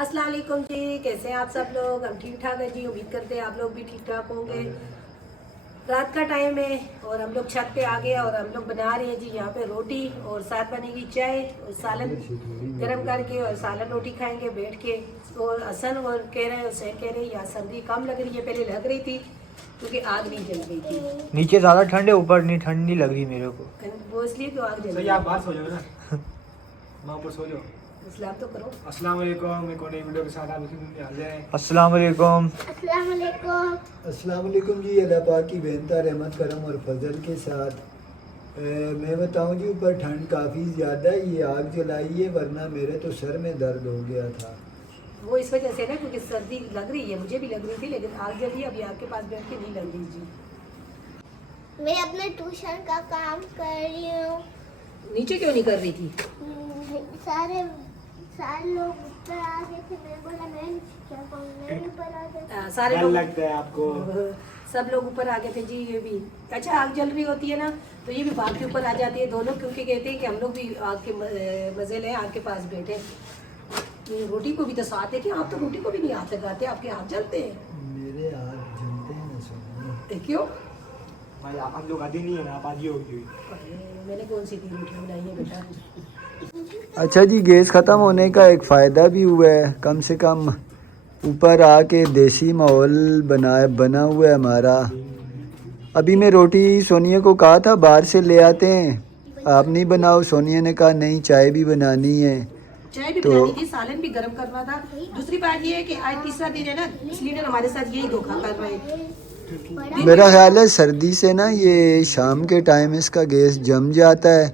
अस्सलाम वालेकुम जी, कैसे हैं आप सब लोग। हम ठीक ठाक हैं जी, उम्मीद करते हैं आप लोग भी ठीक ठाक होंगे। रात का टाइम है और हम लोग छत पे आ गए और हम लोग बना रहे हैं जी यहाँ पे रोटी और साथ बनेगी चाय और सालन गरम करके और सालन रोटी खाएंगे बैठ के। और हसन और कह रहे हैं हुसैन कह रहे हैं यहाँ सर्दी कम लग रही है, पहले लग रही थी क्योंकि आग नहीं जल रही थी। नीचे ज्यादा ठंड है, ऊपर नहीं ठंड नहीं लग रही मेरे को। वो इसलिए तो आग जल रही सही है। आप बात सो जाओ ना वहाँ पर सो जाओ। इस्लाम तो करो। अस्सलाम वालेकुम, एक और नई वीडियो के साथ आप इसी हाजिर हैं। अस्सलाम वालेकुम। अस्सलाम वालेकुम जी। अल्लाह पाक की बेनता रहमत करम और फजल के साथ मैं बताऊं जी, ऊपर ठंड काफ़ी ज़्यादा है। ये आग जलाई है, वरना मेरे तो सर में दर्द हो गया था। वो इस वजह से ना क्योंकि सर्दी लग रही है, मुझे भी लग रही थी लेकिन आग जल रही है। अभी आपके पास बैठ के नहीं लग रही जी। मैं अपने ट्यूशन का काम कर रही हूँ। नीचे क्यों नहीं कर रही थी? सारे लोग ऊपर आ गए थे, मैं बोला मैं नहीं क्या करूँ, मैं भी ऊपर आ गई। सारे डर लोग लगता है आपको? सब लोग ऊपर आ गए थे जी। ये भी अच्छा, आग जल रही होती है ना तो ये भी भाग के ऊपर आ जाती है दोनों, क्योंकि कहते हैं कि हम लोग भी आग के मजे लें, आग के पास बैठे। ये रोटी को भी तो साथ है कि आप तो रोटी को भी नहीं हाथ लगाते, आपके हाथ जलते हैं। मेरे हाथ जलते हैं ना सोनिया। क्यों? भाई आप लोग आदि नहीं है ना, आप आदि होगी। मैंने कौन सी थी रोटी बनाई है बेटा? अच्छा जी, गैस ख़त्म होने का एक फ़ायदा भी हुआ है। कम से कम ऊपर आके देसी माहौल बना हुआ है हमारा। अभी मैं रोटी सोनिया को कहा था बाहर से ले आते हैं, आप नहीं बनाओ। सोनिया ने कहा नहीं, चाय भी बनानी है। चाय भी तो बनानी थी, सालन भी गर्म करना था। दूसरी बात ये है कि आज तीसरा दिन है ना, इसलिए हमारे साथ यही धोखा कर रहे हैं। मेरा ख्याल है सर्दी से ना ये शाम के टाइम इसका गैस जम जाता है।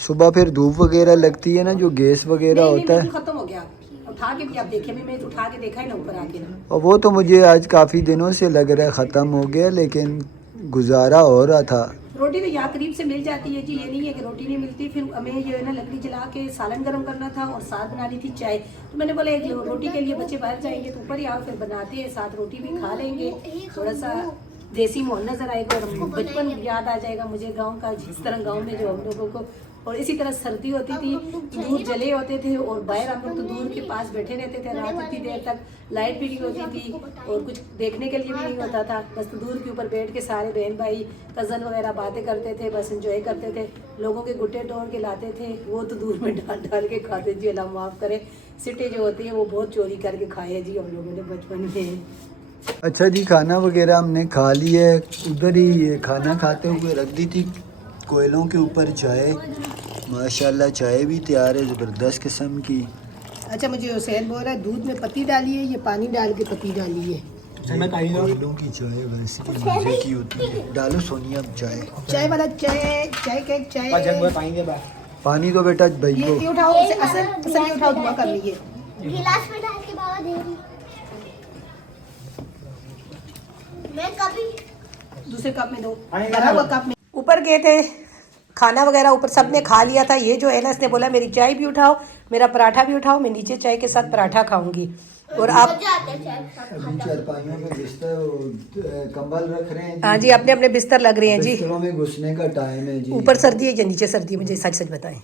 सुबह फिर धूप वगैरह लगती है ना, जो गैस वगैरह होता है। खत्म हो गया, उठा के भी आप देखे, मैं उठा के देखा है ना ऊपर आके ना। और वो तो मुझे आज काफ़ी दिनों से लग रहा है ख़त्म हो गया, लेकिन गुजारा हो रहा था। रोटी तो यहाँ करीब से मिल जाती है जी, ये नहीं है कि रोटी नहीं मिलती। फिर हमें ये है ना लकड़ी जला के सालन गर्म करना था और साथ बनानी थी चाय। तो मैंने बोला एक रोटी के लिए बच्चे बाहर जाएंगे तो ऊपर ही आओ, फिर बनाते हैं, साथ रोटी भी खा लेंगे। थोड़ा सा देसी माहौल नजर आएगा और बचपन याद आ जाएगा मुझे गांव का, जिस तरह गांव में जो हम लोगों को। और इसी तरह सर्दी होती थी, दूर जले होते थे और बाहर हम लोग तो दूर के पास बैठे रहते थे रात इतनी देर तक। लाइट भी नहीं होती थी और कुछ देखने के लिए भी नहीं होता था। बस तो दूर के ऊपर बैठ के सारे बहन भाई कज़न वगैरह बातें करते थे, बस एंजॉय करते थे। लोगों के गुट्टे तोड़ के लाते थे, वो तो दूर में डाल डाल के खाते जी, अल्लाह माफ़ करे। सिटे जो होती है वो बहुत चोरी करके खाए जी हम लोगों ने बचपन में। अच्छा जी, खाना वगैरह हमने खा लिया है। उधर ही खाना खाते हुए रख दी थी कोयलों के ऊपर चाय। माशाल्लाह चाय भी तैयार है, ज़बरदस्त किस्म की। अच्छा, मुझे हुसैन बोल रहा है दूध में पत्ती डाली है, ये पानी डाल के पत्ती डाली है। कोयलों की चाय वैसे ही मजे की होती है। डालो सोनिया चाय वाला चाय पाएंगे बा पानी तो बेटा भाई को। ये उठाओ, असल ये उठाओ, दुआ कर लीजिए। गिलास में डाल के बाबा दे रही। मैं कभी दूसरे कप में दो, आएगा भरा हुआ ना। कप में। ऊपर गए थे, खाना वगैरह ऊपर सबने खा लिया था। ये जो है ना, इसने बोला मेरी चाय भी उठाओ, मेरा पराठा भी उठाओ, मैं नीचे चाय के साथ पराठा खाऊंगी। और आप अभी चारपाइयों पे बिस्तर कंबल रख रहे हैं। हाँ जी, अपने अपने बिस्तर लग रहे हैं जी। बिस्तरों में घुसने का टाइम है जी। ऊपर सर्दी है या नीचे सर्दी है, मुझे सच सच बताएं।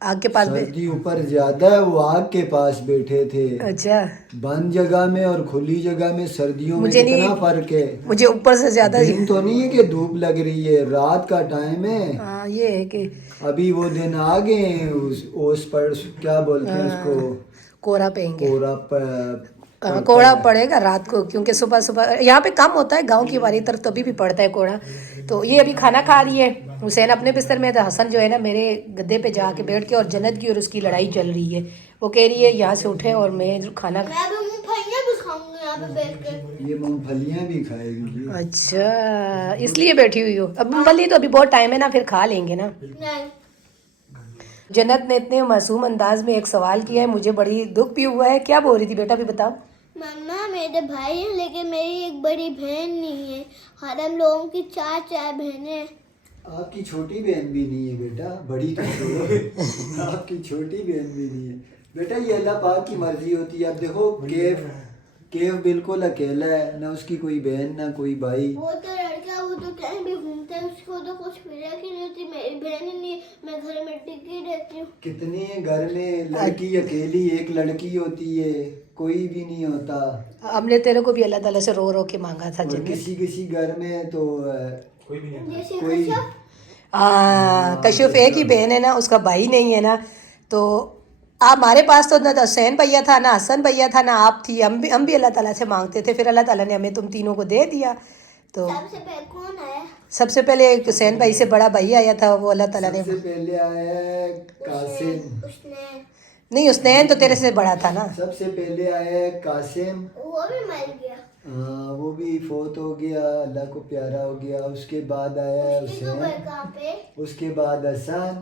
आग के पास सर्दी ऊपर ज्यादा है, वो आग के पास बैठे थे। अच्छा, बंद जगह में और खुली जगह में सर्दियों में मुझे कितना नहीं, फर्क है। मुझे ऊपर से ज्यादा दिन तो नहीं है कि धूप लग रही है, रात का टाइम है। हाँ, ये है कि अभी वो दिन आ गए हैं, उस पर क्या बोलते हैं उसको, कोहरा पेंगे। कोहरा पड़ेगा रात को, क्योंकि सुबह सुबह यहाँ पे कम होता है, गांव की हमारी तरफ तो अभी भी पड़ता है कोहरा। तो ये अभी खाना खा रही है, हुसैन अपने बिस्तर में था, हसन जो है ना मेरे गद्दे पे जाके बैठ के, और जन्नत की और उसकी लड़ाई चल रही है। वो कह रही है यहाँ से उठे और मैं खाना। मैं भी मूंगफलियां भी खाऊंगी यहाँ पे बैठ के। ये मूंगफलियां भी खाएगी। अच्छा, इसलिए बैठी हुई हो। अब मूंगफली तो अभी बहुत टाइम है ना, फिर खा लेंगे ना। नहीं, जन्नत ने इतने मासूम अंदाज में एक सवाल किया है, मुझे बड़ी दुख भी हुआ है। क्या बोल रही थी बेटा, भी बताओ। मम्मा मेरे भाई हैं लेकिन मेरी एक बड़ी बहन नहीं है। हम लोगों की चार बहनें हैं। आपकी छोटी बहन भी नहीं है बेटा, बड़ी तो छोड़ो। आपकी छोटी बहन भी नहीं है बेटा, ये अल्लाह पाक की मर्जी होती है। अब देखो केव बिल्कुल अकेला है, ना उसकी कोई बहन ना कोई भाई। वो तो लड़का, वो तो कहीं भी घूमता तो उसको तो कुछ मिला कि नहीं होती, मेरी बहन ही नहीं, मैं घर में टिकी रहती हूँ। कितनी घर में लड़की अकेली एक लड़की होती है, कोई भी नहीं होता। हमने तेरे को भी अल्लाह ताला से रो रो के मांगा था और जन्नत। किसी किसी घर में तो कोई भी नहीं जैसे कोई हाँ, कशिफ एक ही बहन है ना, उसका भाई नहीं है ना। तो आप हमारे पास तो ना हुसैन भैया था, ना हसन भैया था, ना आप थी। हम भी अल्लाह ताला से मांगते थे, फिर अल्लाह ताला ने हमें तुम तीनों को दे दिया। तो सबसे पहले कौन आया? सबसे पहले एक हुसैन भाई से बड़ा भाई आया था, वो अल्लाह ताला ने। सबसे पहले आया है कासिम। उसने नहीं, हुसैन तो तेरे से बड़ा था ना। सबसे पहले आया है कासिम, वो भी मर गया। हाँ वो भी फोत हो गया, अल्लाह को प्यारा हो गया। उसके बाद आया है उसकी कब्र हुसैन, कहाँ पे? उसके बाद हसन,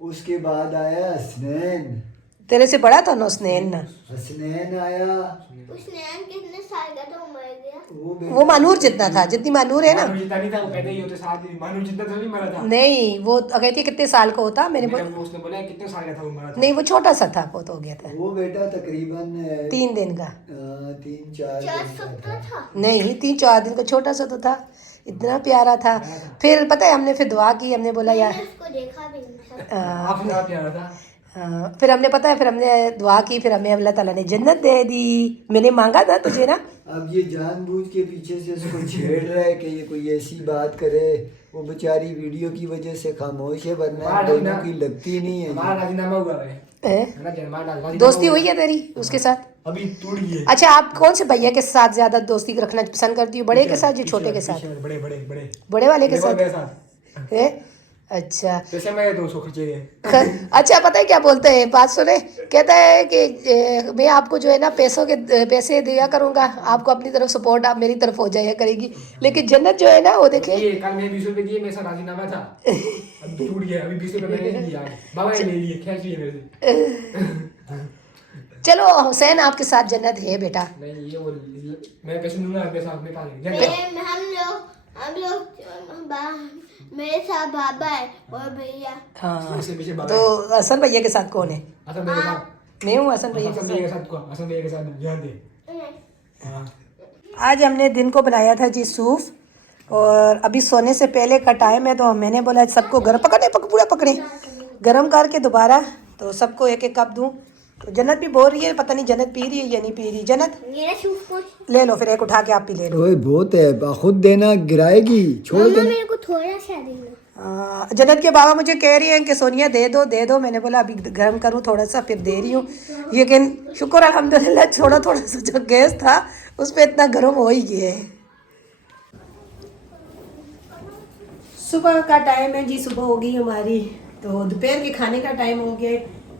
उसके बाद आया हसनैन। तेरे से बड़ा था ना हुसैन ना। हसनैन आया, उसने कितने साल का था वो मर गया? वो मानूर जितना था, जितनी मानूर है ना। मानू जितना नहीं था, वो पैदा ही होते साथ ही। मानू जितना तो नहीं मरा था। नहीं, वो कहती है कितने साल का होता, मैंने मेरे को उसने बोला कितने साल का था वो मरा था। नहीं, वो छोटा सा था, बहुत हो गया था, वो बेटा तकरीबन 3 दिन का। 3-4 चार दिन का सप्ताह था। था। नहीं, 3-4 दिन का, छोटा सा तो था, इतना प्यारा था। फिर पता है हमने फिर दुआ की, हमने बोला यार मैंने उसको देखा भी नहीं था। आपसे ज्यादा प्यारा था। फिर हमने पता है, फिर हमने दुआ की, फिर हमें अल्लाह ताला ने जन्नत दे दी। मैंने मांगा था तुझे ना। अब ये जानबूझ के पीछे से उसको छेड़ रहा है कि ये कोई ऐसी बात करे। वो बेचारी वीडियो की वजह से खामोश है, वरना इन दोनों की लगती नहीं है। हमारा राजीनामा हुआ है हैं? ना, हमारा राजीनामा दोस्ती हुआ हुई है तेरी उसके साथ? अभी टूट गई है। अच्छा, आप कौन से भैया के साथ ज्यादा दोस्ती रखना पसंद करती हो, बड़े के साथ या छोटे के साथ? बड़े बड़े बड़े बड़े वाले के मेरे साथ है? अच्छा। जैसे मैं 200 खर्चे है। अच्छा, पता है क्या बोलते हैं, बात सुने, कहता है कि मैं आपको जो है ना पैसे दिया करूंगा, आपको अपनी तरफ सपोर्ट आप मेरी तरफ हो जाया करेगी, लेकिन जन्नत जो है ना वो देखिए। ये कल मैंने 20 रुपए दिए, मेरे साथ राजीनामा था, अब टूट गया। अभी 20 रुपए मैंने नहीं दिया, बाबा ने ले लिए, खींच लिए मेरे से। चलो, हुसैन आपके साथ जन्नत है बेटा। नहीं, ये वो मैं कैसे दूंगा आपके साथ में कहां हम लोग मेरे साथ बाबा है और भैया। हाँ, इससे पीछे बाबा तो हसन भैया के साथ कौन है? अच्छा मेरे साथ मैं हूँ हसन भैया हसन के भैया साथ। के साथ कौन? हसन भैया के साथ ध्यान दे। हाँ आज हमने दिन को बनाया था जी सूफ, और अभी सोने से पहले का टाइम है, तो मैंने बोला सबको गर्म पूरा पकड़े गर्म करके दोबारा, तो सबको एक एक कप दूं। तो जन्नत भी बोल रही है, पता नहीं जन्नत पी रही है या नहीं पी रही। जन्नत मेरा सूप को ले लो, फिर एक उठा के आप भी ले लो। ओए बहुत है, खुद देना, गिराएगी, छोड़ मम्मा दे। मेरे को थोड़ा सा देना। जन्नत के बाबा मुझे कह रही हैं कि सोनिया दे दो। मैंने बोला अभी गर्म करूं थोड़ा सा, फिर दे रही हूँ। लेकिन शुक्र अल्हम्दुलिल्लाह, थोड़ा सा जो गैस था उस पर इतना गर्म हो ही गया है। सुबह का टाइम है जी, सुबह हो गई हमारी, तो दोपहर के खाने का टाइम हो गया।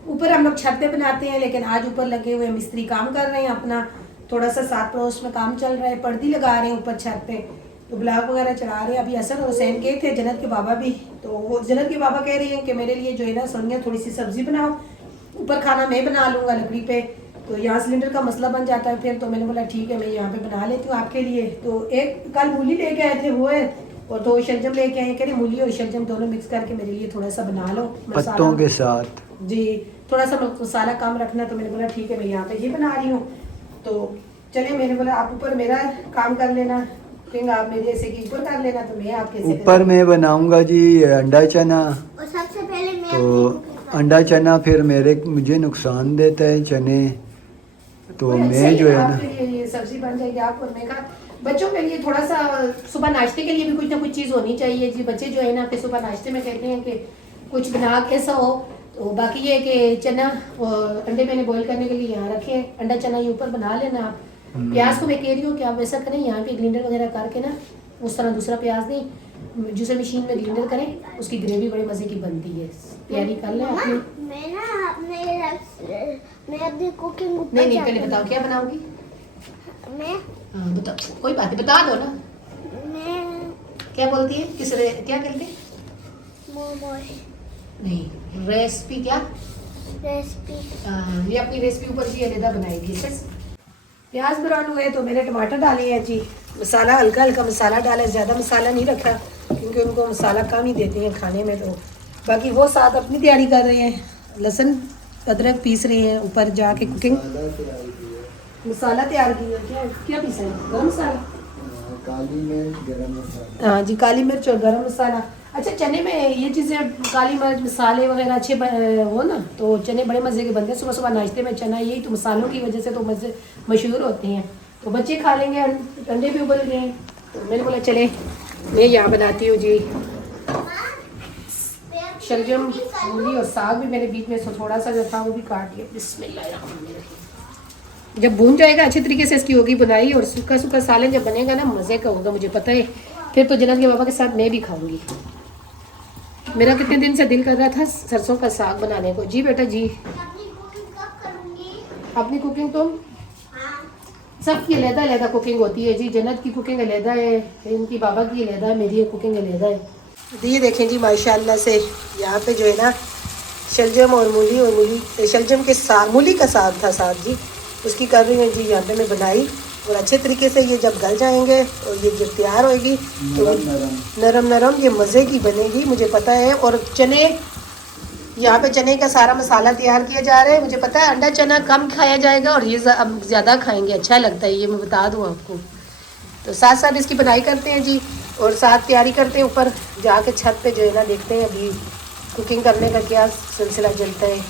ऊपर हम लोग छत पे बनाते हैं, लेकिन आज ऊपर लगे हुए मिस्त्री काम कर रहे हैं अपना, थोड़ा सा सात पड़ोस में काम चल रहा है, पर्दी लगा रहे हैं ऊपर छत पे, तो ब्लॉक वगैरह चढ़ा रहे हैं। अभी हसन और हुसैन गए थे, जन्नत के बाबा भी, तो वो जन्नत के बाबा कह रही हैं कि मेरे लिए जो है ना सोनिया थोड़ी सी सब्जी बनाओ, ऊपर खाना मैं बना लूँगा लकड़ी पे, तो यहाँ सिलेंडर का मसला बन जाता है फिर। तो मैंने बोला ठीक है, मैं यहाँ पे बना लेती हूँ आपके लिए। तो एक कल मूली लेके आए थे वो है, और 2 शलजम लेके आए, कह रहे मूली और शलजम दोनों मिक्स करके मेरे लिए थोड़ा सा बना लो पत्तों के साथ जी, थोड़ा सा मसाला कम रखना। तो मैंने बोला ठीक है, मैं यहाँ पे ये बना रही हूँ। तो चलिए, मैंने बोला आप ऊपर मेरा काम कर लेना, फिर आप मेरे ऐसे कि ऊपर कर लेना, तो मैं आपके ऊपर मैं बनाऊंगा जी अंडा चना। और सबसे पहले मैं तो अंडा चना फिर मुझे नुकसान देता है चने, तो मैं जो है ना ये सब्जी बन जाएगी आप। और मैं कहा बच्चों के लिए थोड़ा सा सुबह नाश्ते के लिए भी कुछ ना कुछ चीज़ होनी चाहिए जी। बच्चे जो है ना फिर सुबह नाश्ते में कहते हैं कि कुछ बना कैसा हो। तो बाकी ये कि चना और अंडे मैंने बॉईल करने के लिए यहाँ रखे हैं, अंडा चना ये ऊपर बना लेना आप। प्याज को मैं कह रही हूँ कि आप वैसा करें, यहाँ पे ग्राइंडर वगैरह करके ना उस तरह दूसरा प्याज नहीं, जूसर मशीन में ग्राइंडर करें, उसकी ग्रेवी बड़े मज़े की बनती है। तैयारी कर लें अपनी। मैं अपनी कुकिंग नहीं, पहले बताओ क्या बनाओगी? मैं हाँ बताओ, कोई बात नहीं, बता दो ना। मैं क्या बोलती है, क्या करते हैं? मोमोज नहीं, रेसिपी क्या? रेसिपी ये अपनी रेसिपी ऊपर जी अलहदा बनाएगी। प्याज ब्राउन हुए तो मैंने टमाटर डाले हैं जी, मसाला हल्का हल्का मसाला डाला है, ज़्यादा मसाला नहीं रखा क्योंकि उनको मसाला कम ही देते हैं खाने में। तो बाकी वो साथ अपनी तैयारी कर रहे हैं, लहसुन अदरक पीस रहे हैं, ऊपर जाके कुकिंग मसाला तैयार किया। क्या पीसा है? गरम मसाला। काली मिर्च गरम मसाला। हाँ जी, काली मिर्च और गरम मसाला। अच्छा, चने में ये चीज़ें काली मिर्च मसाले वगैरह अच्छे हो ना, तो चने बड़े मज़े के बनते हैं। सुबह सुबह नाश्ते में चना, यही तो मसालों की वजह से तो मज़े मशहूर होते हैं। तो बच्चे खा लेंगे, अंडे भी उबल गए। तो मैंने बोला चले मैं यहाँ बनाती हूँ जी शलजम, मूली और साग भी मैंने बीच में से थोड़ा सा जो था वो भी काट लिया। बिस्मिल्लाह। जब भून जाएगा अच्छे तरीके से इसकी होगी बुनाई, और सूखा सूखा सालन जब बनेगा ना मज़े का होगा, मुझे पता है। फिर तो जन्नत के बाबा के साथ मैं भी खाऊंगी। मेरा कितने दिन से दिल कर रहा था सरसों का साग बनाने को। जी बेटा जी। अपनी कुकिंग कब करूंगी? अपनी कुकिंग तो हाँ। सबकी अलग-अलग कुकिंग होती है जी। जन्नत की कुकिंग अलग है, इनकी बाबा की अलग है, मेरी कुकिंग अलग है। ये देखें जी माशाल्लाह से यहाँ पे जो है ना शलजम और मूली शलजम के साग, मूली का साग था साग जी, उसकी कर रही हूँ जी यहाँ पे मैं बनाई। और अच्छे तरीके से ये जब गल जाएंगे और ये जब तैयार होएगी तो नरम नरम ये मज़े की बनेगी, मुझे पता है। और चने, यहाँ पे चने का सारा मसाला तैयार किया जा रहा है। मुझे पता है अंडा चना कम खाया जाएगा और ये अब ज़्यादा खाएंगे, अच्छा लगता है ये, मैं बता दूँ आपको। तो साथ साथ इसकी बनाई करते हैं जी, और साथ तैयारी करते हैं ऊपर जाके छत पे जो है ना, देखते हैं अभी कुकिंग करने का क्या सिलसिला चलता है।